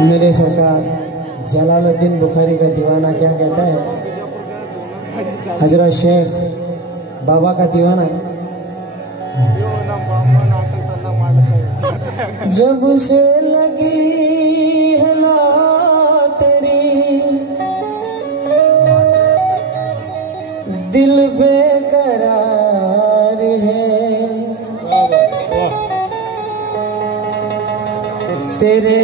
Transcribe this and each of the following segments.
मेरे सरकार जलालुद्दीन बुखारी का दीवाना क्या कहता है, हजरत शेख बाबा का दीवाना। जब से लगी है ना तेरी दिल बेकरार है, तेरे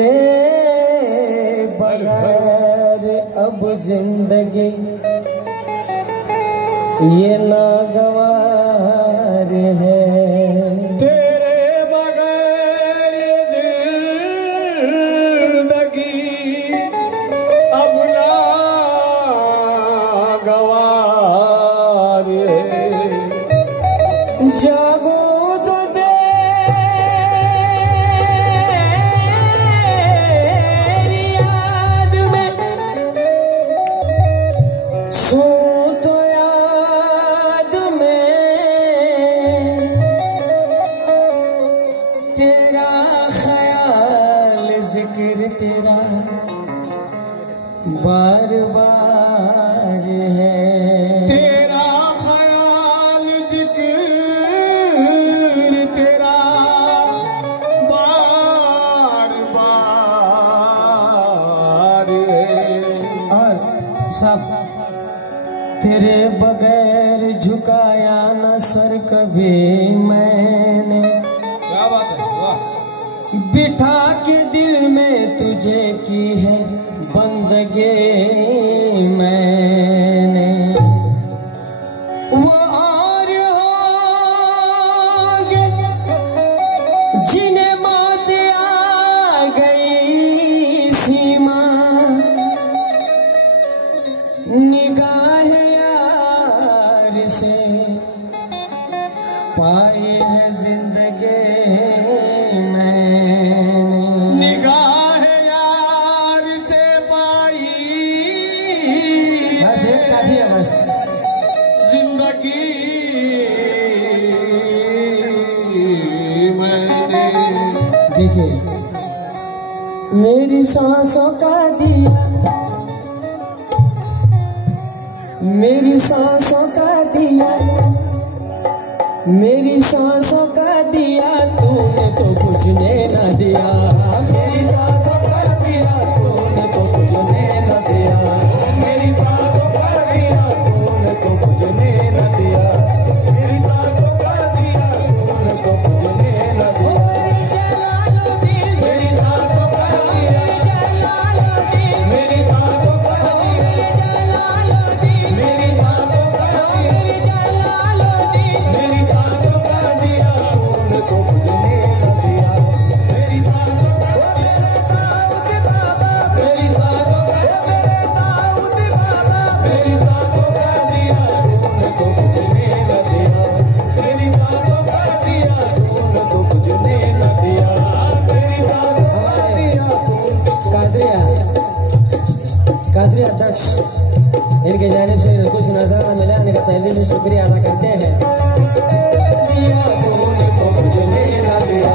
बगैर अब जिंदगी ये नागवार है, तेरे बगैर ये जिंदगी अब नागवार है। जागो तो तेरी याद में, सो तो याद में, तेरा ख्याल जिक्र तेरा बार बार है, तेरा ख्याल जिक्र तेरा बार बार है। और सब तेरे बगैर झुकाया न सर कभी मैंने, क्या बात है, वाह। बिठा के दिल में तुझे की है बंदगी मैंने। वो और होंगे जिन्हें मौत आ गई सीमा, निगाह यार से पाई है जिंदगी मैंने, निगाह यार से पाई बस एक काफी है बस। जिंदगी मैंने। देखिए मेरी सांसों का दिया, मेरी सांसों का दिया, मेरी सांसों का दिया, तूने तो कुछ ने न दिया, मेरी सांसों का दिया, तूने तो कुछ ने न दिया, मेरी सांसों का दिया, तूने तो कुछ ने न दिया, मेरी सांसों का दिया, तूने तो कुछ ने न दिया। मेरी सांसों का दिया, मेरी सांसों का दिया, मेरी सांसों का दिया, मेरी सांसों का दिया, तूने तो कुछ ने न दिया, मेरी सांसों का मेरे दाऊद बाबा, मेरी सांसों का मेरे दाऊद बाबा, मेरी सांसों का दिया, तूने तो कुछ ने न दिया, मेरी सांसों का दिया, तूने तो कुछ ने न दिया, मेरी सांसों का दिया। कादरिया अध्यक्ष इनके जानिब से कुछ नजराना मिलाने का तहे दिल से शुक्रिया अदा करते हैं। दिया तूने तो मुझे न दिया,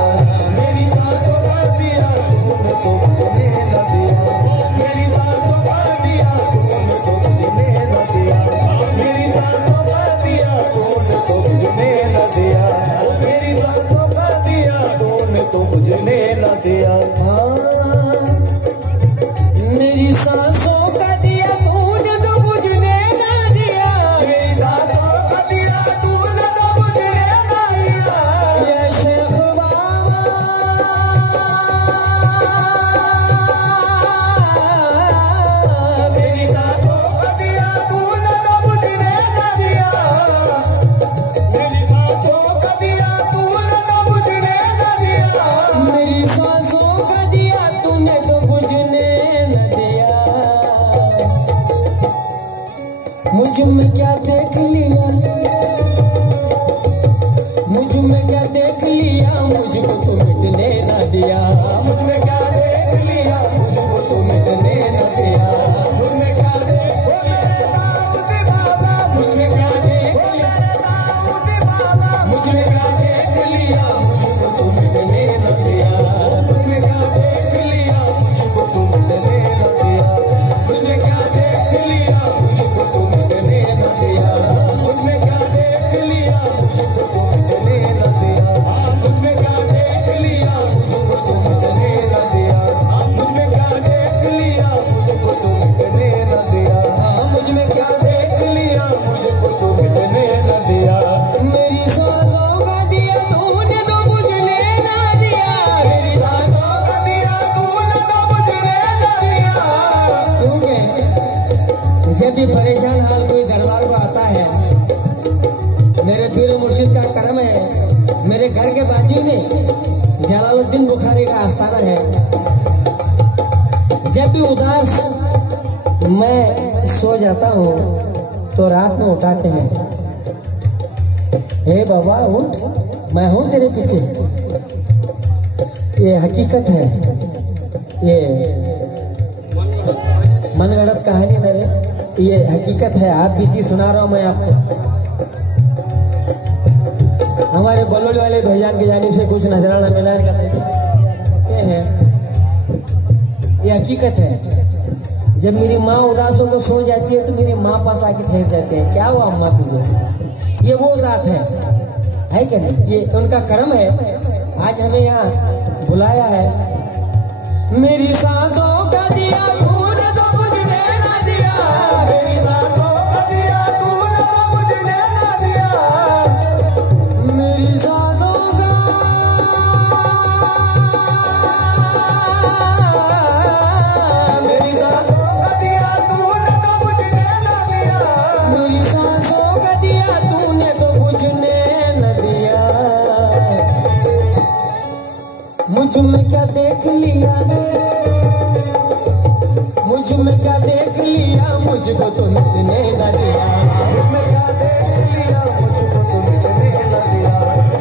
मेरी सांसों का दिया, तूने तो मुझे न दिया, मेरी सांसों का दिया, तूने तो मुझे न दिया, मेरी सांसों का दिया, तूने तो मुझे न दिया, मेरी सांसों का दिया, तूने तो मुझे न दिया। हाँ मेरी सांसों का दिया, तूने तो मुझे न दिया, मेरी सांसों का दिया, तूने तो मुझे न दिया। ये शेख बाबा मेरी सांसों का दिया, तूने तो मुझे न दिया, मेरी सांसों का दिया, तूने तो मुझे न दिया, मेरी सांसों का दिया, तूने तो मुझे न दिया। मुझ में क्या देख लिया, मुझ में क्या देख लिया, मुझको तो मिटने न दिया, मुझ में क्या देख लिया, मुझको तो मिटने न दिया, मुझ में क्या देख मेरे दाऊद बाबा, मुझ में क्या देख लिया, दाऊद बाबा, मुझ में क्या देख लिया, मुझको तो मिटने न दिया, मुझ में क्या देख लिया, मुझको तो मस्जिद में जलालुद्दीन बुखारी का आस्थाना है। जब भी उदास मैं सो जाता हूँ तो रात में उठाते हैं, हे बाबा उठ, मैं हूँ तेरे पीछे। ये हकीकत है, ये मनगढ़ंत कहानी नहीं, ये हकीकत है। आप बीती सुना रहा हूँ मैं आपको। हमारे बलोल वाले भाईजान की जानिब से कुछ नजराना मिला है, ये हकीकत है। जब मेरी माँ उदास होकर सो जाती है तो मेरी माँ पास आके ठहर जाते हैं, क्या हुआ अम्मा तुझे? ये वो जात है क्या नहीं? ये उनका कर्म है, आज हमें यहाँ बुलाया है। मेरी सांसों का दिया तूने तो मुझने ना दिया, मेरी सांसों का दिया तूने तो मुझने ना दिया, मेरी सांसों का, मेरी सांसों का दिया तूने तो मुझने ना दिया, मेरी सांसों का दिया तूने तो मुझने न दिया। मुझ में क्या देख लिया, मुझ में क्या देख लिया, मुझको तुमने न दिया। मुझ में क्या देख लिया, मुझको तुमने न दिया,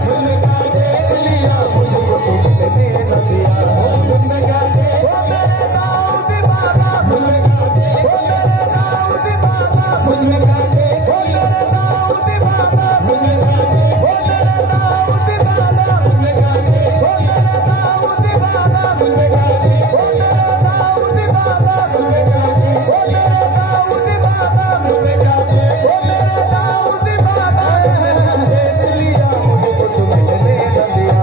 मुझ में क्या देख लिया, मुझको तुमने न दिया, मुझ में क्या देख, ओ मेरे दाऊद बाबा, मुझ में क्या देख, ओ मेरे दाऊद बाबा, मुझ में क्या देख, ओ मेरे दाऊद बाबा, मुझ में क्या देख, ओ मेरे दाऊद बाबा, मुझ में क्या देख, ओ मेरे दाऊद बाबा, मुझ में क्या देख, ओ मेरे दाऊद बाबा, मुझ में क्या देख, ओ मेरे दाऊद बाबा, मुझ में क्या देख, ओ मेरे दाऊद बाबा, देख लिया मुझको तुमने न दिया,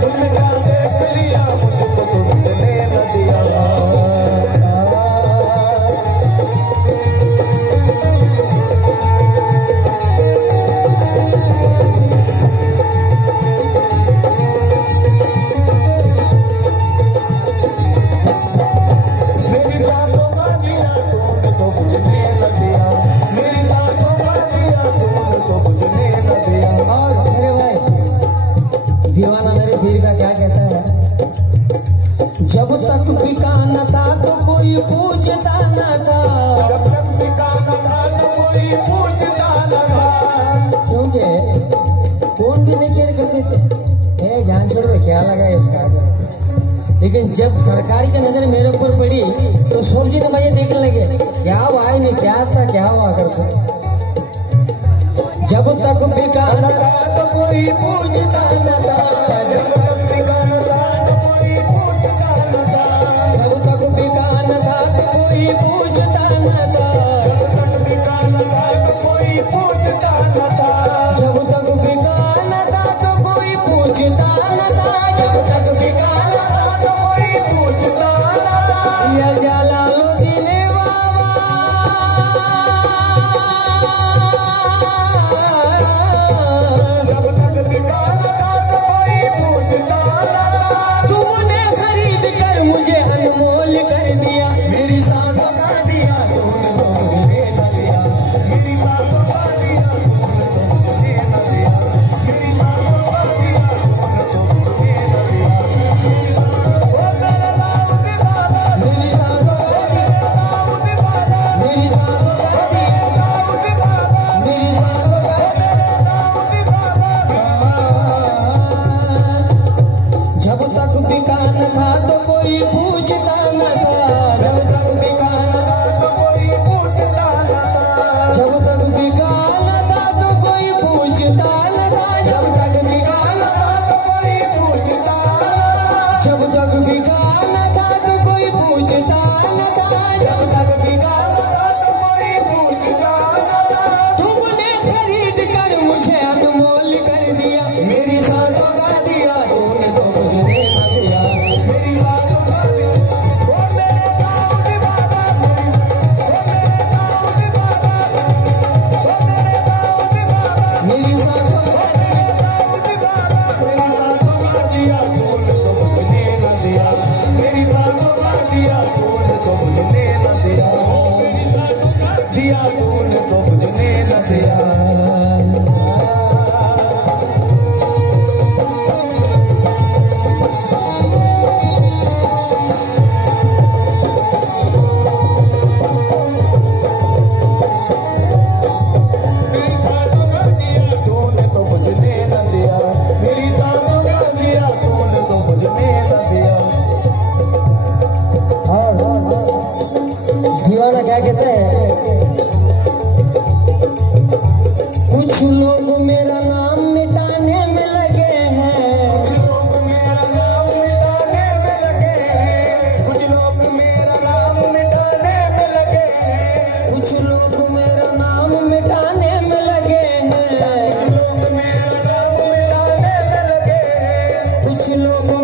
मुझ में क्या देख लिया, मुझको तुमने न दिया। मेरी बातों का दिया तूने तो मुझने न दिया, मेरी बातों का दिया तूने तो मुझने न दिया। और मेरे भाई दीवाना मेरे धीर का क्या कहता है, जब तक बिका न था तो कोई पूछता न था, जब तक बिका न था तो कोई पूछता न था, क्योंकि कौन भी नहीं केयर करते थे, जान छोड़ो क्या लगा इसका। लेकिन जब सरकारी की नजर मेरे ऊपर पड़ी तो सब जी ने मुझे देखने लगे, क्या हुआ है नहीं, क्या था, क्या हुआ करके। जब तक बिका न था तो कोई पूछता न था, जब तक बिका न था तो कोई पूछता न था, जब तक बिका न था तो कोई पूछता न था, जब तक बिका न था तो कोई पूछता न था, जब तक बिका न था तो कोई पूछता न था, जब तक बिका न था तो कोई पूछता न था। या जलालुद्दीन बाबा, जब तक बिका न था तो कोई पूछ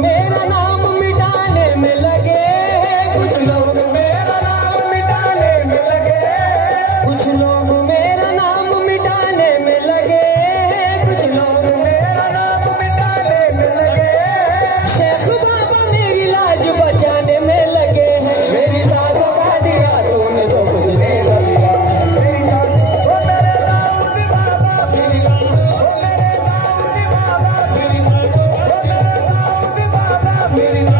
मेरा नाम मिटाने में लगे, कुछ लोग मेरा नाम मिटाने में लगे, कुछ लोग मेरा नाम मिटाने में लगे, कुछ लोग मेरा नाम मिटाने में लगे। शेख बाबा मेरी लाज बचाने में लगे हैं, मेरी सांसों का दिया तूने तो कुछ नहीं दिया। मेरी ओ मेरे दाऊद बाबा, मेरी ओ मेरे दाऊद बाबा, मेरी ओ मेरे दाऊद बाबा, मेरी ओ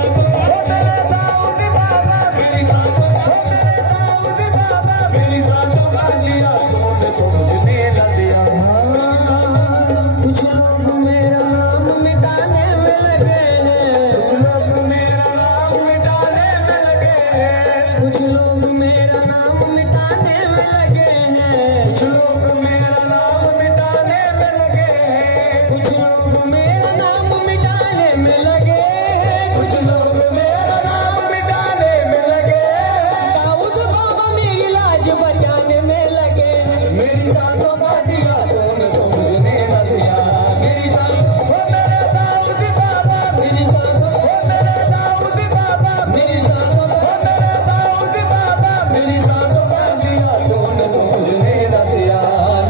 मेरे दाऊद बाबा, मेरी ओ मेरे दाऊद बाबा, मेरी सांसों का दिया तूने तो कुछ नहीं दिया। कुछ लोग मेरा नाम मिटाने में लगे हैं, कुछ लोग मेरा नाम मिटाने में लगे हैं, कुछ लोग मेरा नाम मिटाने में लगे हैं, कुछ लोग मेरा नाम मिटाने में लगे हैं, कुछ लोग मेरा नाम मिटाने में लगे हैं, कुछ लोग मेरा नाम मिटाने में लगे हैं। दाऊद बाबा मेरी लाज बचाने में लगे हैं, मेरी सांसों का दिया तूने तो मुझे नहीं दिया। मेरी सांसों ओ मेरे दाऊद बाबा, मेरी सांसों ओ मेरे दाऊद बाबा, मेरी सांसों ओ मेरे दाऊद बाबा, मेरी सांसों का दिया तूने तो मुझे नहीं दिया।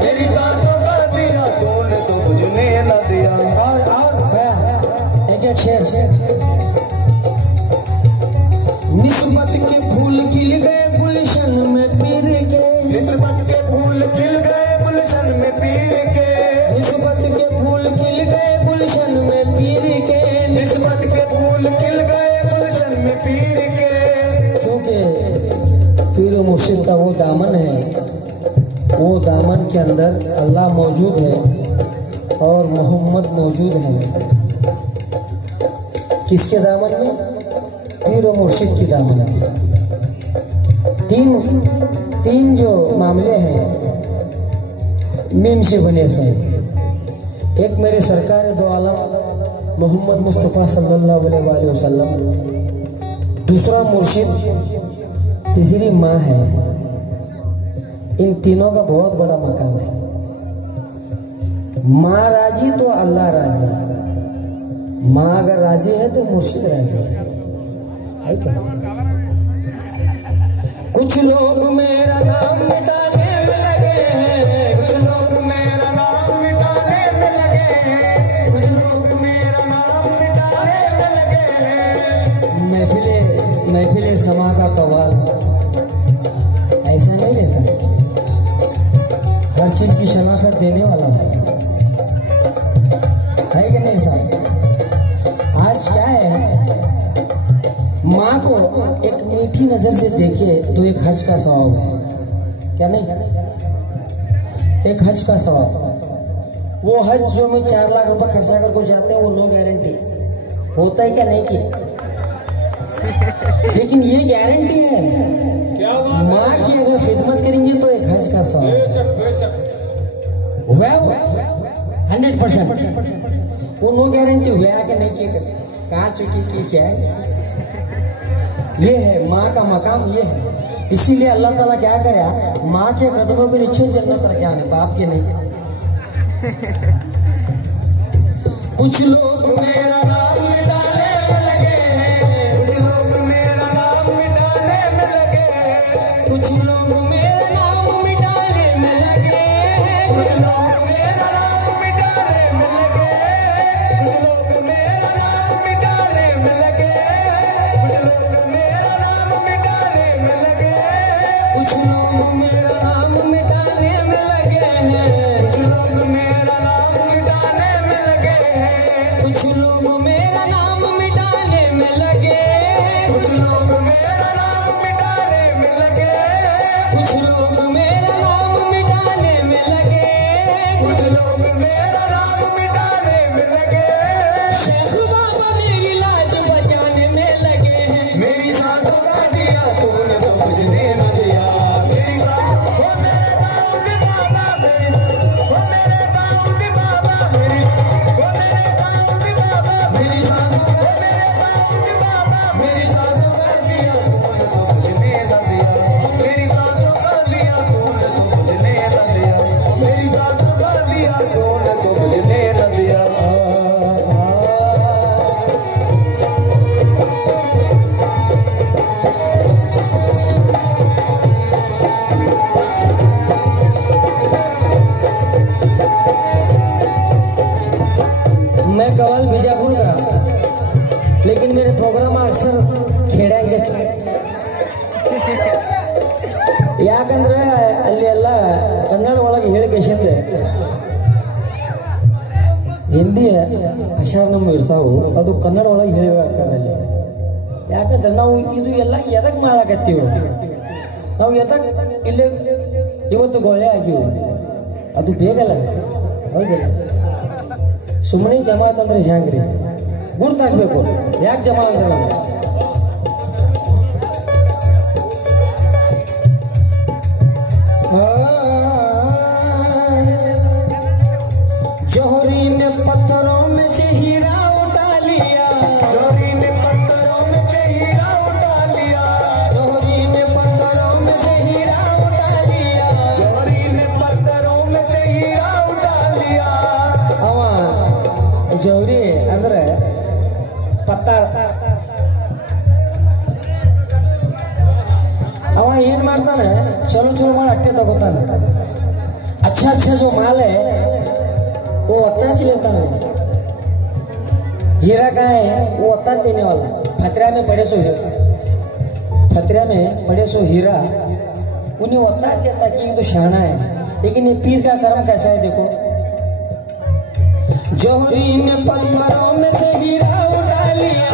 मेरी सांसों का दिया तूने तो मुझे नहीं दिया। और एक एक शेर। निस्बत के फूल खिल गए गुलशन में पीर के, निस्बत के फूल खिल गए गुलशन में पीर के, निस्बत के फूल खिल गए गुलशन में पीर के, निस्बत के फूल खिल गए गुलशन में पीर के। क्योंकि पीर मुर्शिद का वो दामन है, वो दामन के अंदर अल्लाह मौजूद है और मोहम्मद मौजूद है। किसके दामन में? पीर और मुर्शिद की दामन में। तीन जो मामले हैं मीम से बने से, एक मेरे सरकार दो आलम मोहम्मद मुस्तफ़ा सल्लल्लाहु अलैहि वसल्लम, दूसरा मुर्शिद, तीसरी माँ है। इन तीनों का बहुत बड़ा मकाम है। माँ राजी तो अल्लाह राजी, माँ अगर राजी है तो मुर्शिद राजी है क्या? कुछ लोग मेरा नाम मिटाने में लगे हैं, कुछ लोग मेरा नाम मिटाने में लगे हैं, कुछ लोग मेरा नाम मिटाने में लगे हैं। महफिले समा का कवाल ऐसा नहीं रहता, हर चीज की शनाख्त देने वाला है कि नहीं साहब? आज क्या है, माँ को एक मीठी नजर से देखे तो एक हज का सवाब है, क्या नहीं? एक हज का सवाब। वो हज जो में 4 लाख रुपए खर्चा कर को जाते हैं, वो नो गारंटी होता है क्या नहीं कि, लेकिन ये गारंटी है माँ की अगर खिदमत करेंगे तो एक हज का सवाब 100%। वो नो गारंटी हुआ कि नहीं कि कहाँ चुकी की क्या है। ये है माँ का मकाम, ये है। इसीलिए अल्लाह ताला क्या करे, माँ के कदमों के नीचे जन्नत रखे आने, बाप के नहीं। कुछ लोग मेरा नाम मिटाने में लगे हैं, कुछ लोग मेरा नाम मिटाने में लगे हैं, कुछ लोग मेरा नाम मिटाने में लगे हैं, कुछ लोग मेरा नाम मिटाने में लगे हैं, कुछ लोग मेरा नाम मिटाने में लगे हैं, कुछ लोग मेरा नाम मिटाने में लगे हैं, कुछ लोग मेरा नाम मिटाने में लगे हैं, कुछ लोग मेरा नाम मिटाने में लगे हैं, कुछ लोग लेकिन मेरे प्रोग्राम अक्सर खेड़ांगे ಯಾಕಂದ್ರೆ ಅಲ್ಲಿ ಎಲ್ಲ ಕನ್ನಡ ಒಳಗೆ ಹೇಳಿಕೆಶಂದೆ ಹಿಂದಿ ಅಕ್ಷರ ನಮ್ಮ ಇರ್ತಾವು ಅದು ಕನ್ನಡ ಒಳಗೆ ಹೇಳಿಬೇಕಾದಲ್ಲಿ ಯಾಕಂದ್ರೆ ನಾವು ಇದು ಎಲ್ಲ ಎದಕ್ ಮಾಡಕತ್ತೀವಿ ನಾವು ಎದಕ್ ಇಲ್ಲೇ ಇವತ್ತು ಗೊಳೆ ಆಗಿವು ಅದು ಬೇಗಲ್ಲ ಹೌದಿಲ್ಲ ಸುಮ್ಮನೆ ಜಮಾತ್ ಅಂದ್ರೆ ಹೆಂಗ್ರಿ ಗುರ್ತಾಗ್ಬೇಕು ಯಾಕೆ ಜಮಾ ಅಂದ್ರೆ जोहरी ने पत्थरों में से हीरा उठा लिया जोहरी ने पत्थरों में से हीरा उठा लिया जोहरी ने पत्थरों में से हीरा उठा लिया जोहरी ने पत्थरों में से हीरा उठा लिया अव जोहरी अंदर पत्थर अव ಏನ್ ಮಾಡ್ತಾನೆ ಚಲೋ ಚಲೋ ಮಾಡಿ ಅಟ್ಟೆ ತಗೋತಾನೆ अच्छा अच्छा जो माल है वो अत्ताच लेता है हीरा कहाँ है वो अत्ताच देने वाला फतरा में बड़े सो हीरा फतरा में बड़े सो हीरा उन्हें अत्ताच देता कि तो शाना है लेकिन ये पीर का कर्म कैसा है देखो जोहरी ने पत्थरों में से हीरा उठा लिया